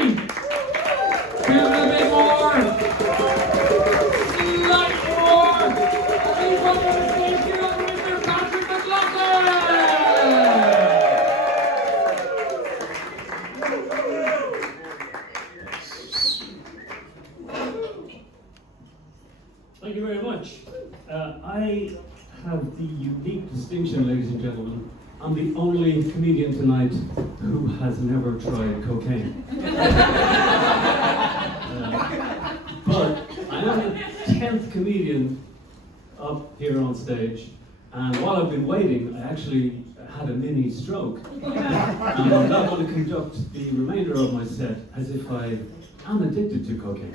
everybody! Give them a bit more! Like more! Please welcome to the stage here, Mr. Patrick McLaughlin! Thank you very much. I have the unique distinction, ladies and gentlemen, I'm the only comedian tonight who has never tried cocaine. But I am the 10th comedian up here on stage, and while I've been waiting, I actually had a mini stroke. And I'm now going to conduct the remainder of my set as if I am addicted to cocaine.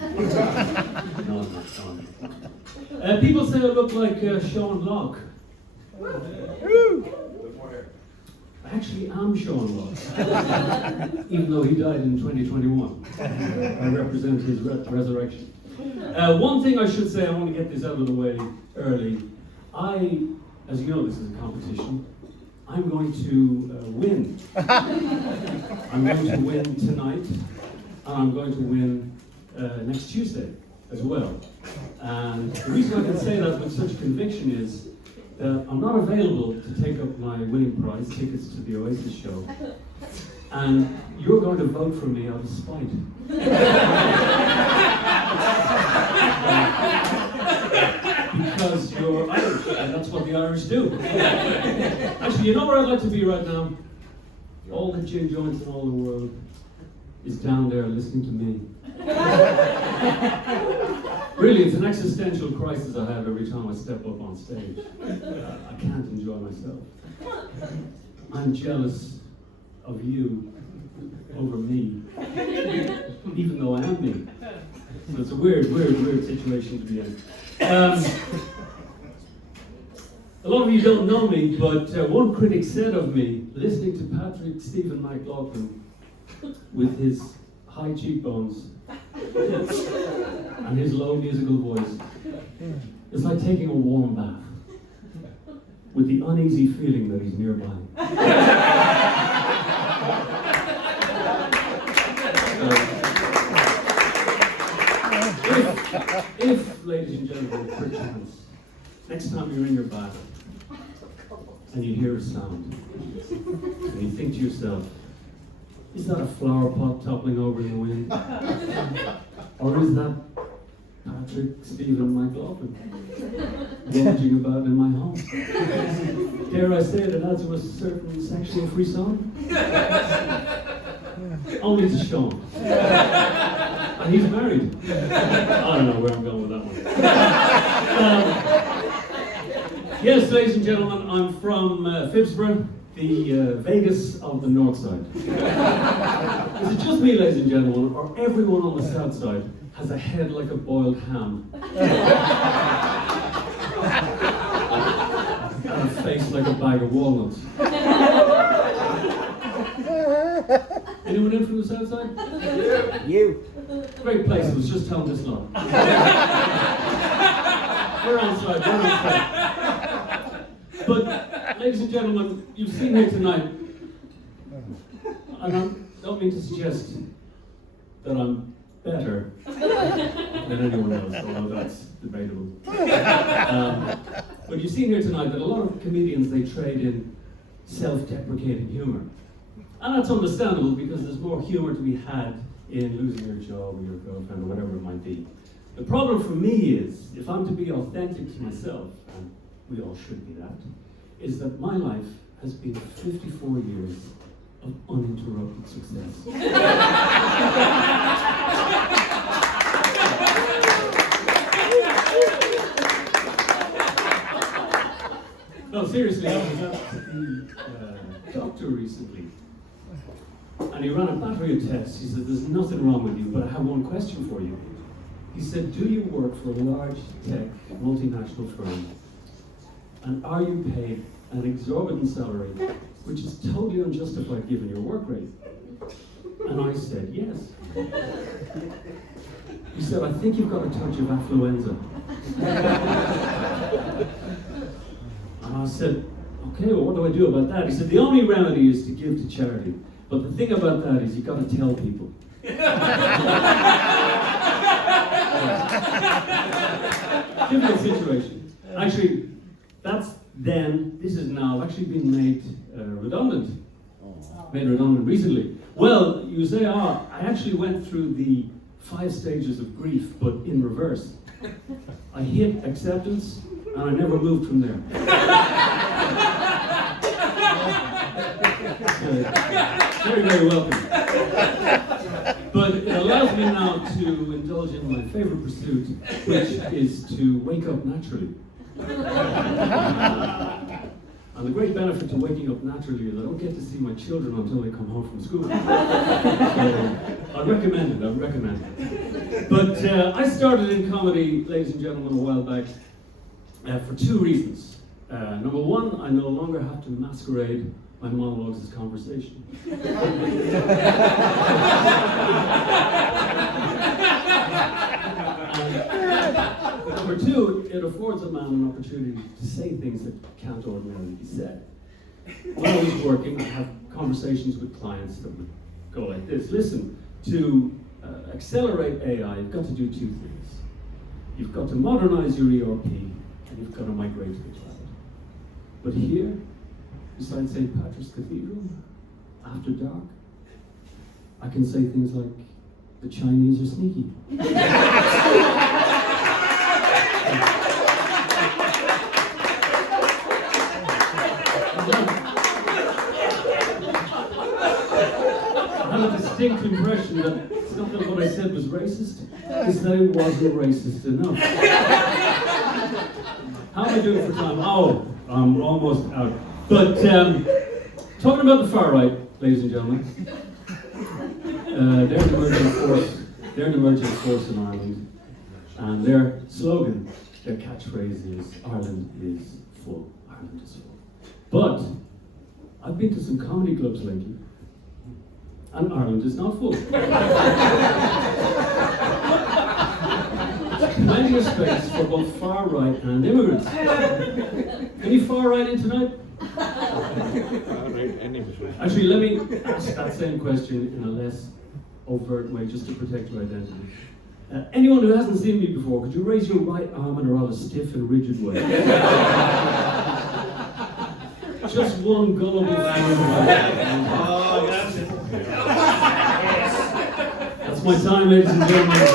No, I'm not. No, I'm not. People say I look like Sean Locke. I actually am Sean Locke, even though he died in 2021. I represent his resurrection. One thing I should say, I want to get this out of the way early. As you know, this is a competition. I'm going to win. I'm going to win tonight, and I'm going to win next Tuesday as well. And the reason I can say that with such conviction is that I'm not available to take up my winning prize, tickets to the Oasis show, and you're going to vote for me out of spite. Because you're Irish, and that's what the Irish do. Actually, you know where I'd like to be right now? All the gin joints in all the world is down there listening to me. Really, it's an existential crisis I have every time I step up on stage. I can't enjoy myself. I'm jealous of you over me, even though I am me. So it's a weird situation to be in. A lot of you don't know me, but one critic said of me, listening to Patrick Stephen McLaughlin with his high cheekbones and his low musical voice, it's like taking a warm bath with the uneasy feeling that he's nearby. If, ladies and gentlemen, perchance, next time you're in your bath and you hear a sound and you think to yourself, is that a flower pot toppling over in the wind? Or is that Patrick Stephen McLaughlin rummaging about in my home? Dare I say it adds to a certain sexual frisson? Only to Sean. And he's married. I don't know where I'm going with that one. Yes, ladies and gentlemen, I'm from Phibsborough, the Vegas of the North Side. Is it just me, ladies and gentlemen, or everyone on the South Side has a head like a boiled ham? And a face like a bag of walnuts? Anyone in from the South Side? You. Great place, I was just telling this lot. We're on side. But, ladies and gentlemen, you've seen here tonight, and I don't mean to suggest that I'm better than anyone else, although that's debatable. But you've seen here tonight that a lot of comedians, they trade in self-deprecating humor. And that's understandable because there's more humor to be had in losing your job or your girlfriend or whatever it might be. The problem for me is, if I'm to be authentic to myself, and we all should be that, is that my life has been 54 years of uninterrupted success. No, seriously, I was at the doctor recently, and he ran a battery of tests. He said, there's nothing wrong with you, but I have one question for you. He said, do you work for a large tech multinational firm, and are you paid an exorbitant salary, which is totally unjustified given your work rate? And I said, yes. He said, I think you've got a touch of affluenza. And I said, okay, well, what do I do about that? He said, the only remedy is to give to charity. But the thing about that is you've got to tell people. Difficult situation. Actually, that's then, this is now actually been made redundant. Made redundant recently. Well, you say, I actually went through the 5 stages of grief, but in reverse. I hit acceptance, and I never moved from there. Very, very welcome. But it allows me now to indulge in my favorite pursuit, which is to wake up naturally. And the great benefit to waking up naturally is I don't get to see my children until they come home from school. So I'd recommend it. But I started in comedy, ladies and gentlemen, a while back for 2 reasons. Number one, I no longer have to masquerade my monologues as conversation. Number 2, it affords a man an opportunity to say things that can't ordinarily be said. When I was working, I have conversations with clients that would go like this. Listen, to accelerate AI, you've got to do 2 things. You've got to modernize your ERP, and you've got to migrate to the cloud. But here, beside St. Patrick's Cathedral, after dark, I can say things like, the Chinese are sneaky. I have a distinct impression that it's not that what I said was racist, it's that it wasn't racist enough. How am I doing for time? Oh, I'm almost out. But talking about the far right, ladies and gentlemen, they're an emerging force. They're an emerging force in Ireland, and their slogan, their catchphrase is "Ireland is full." Ireland is full. But I've been to some comedy clubs lately, and Ireland is not full. There's plenty of space for both far right and immigrants. Any far right in tonight? Actually, let me ask that same question in a less overt way, just to protect your identity. Anyone who hasn't seen me before, could you raise your right arm in a rather stiff and rigid way? Just one gullible Oh, that's it. That's my time, ladies and gentlemen.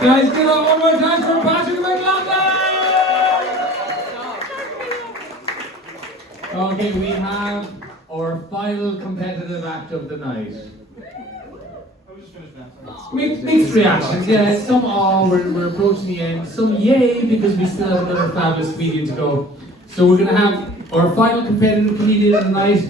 Guys, give up one more time for Patrick McLaughlin! Okay, we have our final competitive act of the night. Mixed reactions, yeah. Some we're approaching the end. Some yay, because we still have another fabulous comedian to go. So we're going to have our final competitive comedian of the night.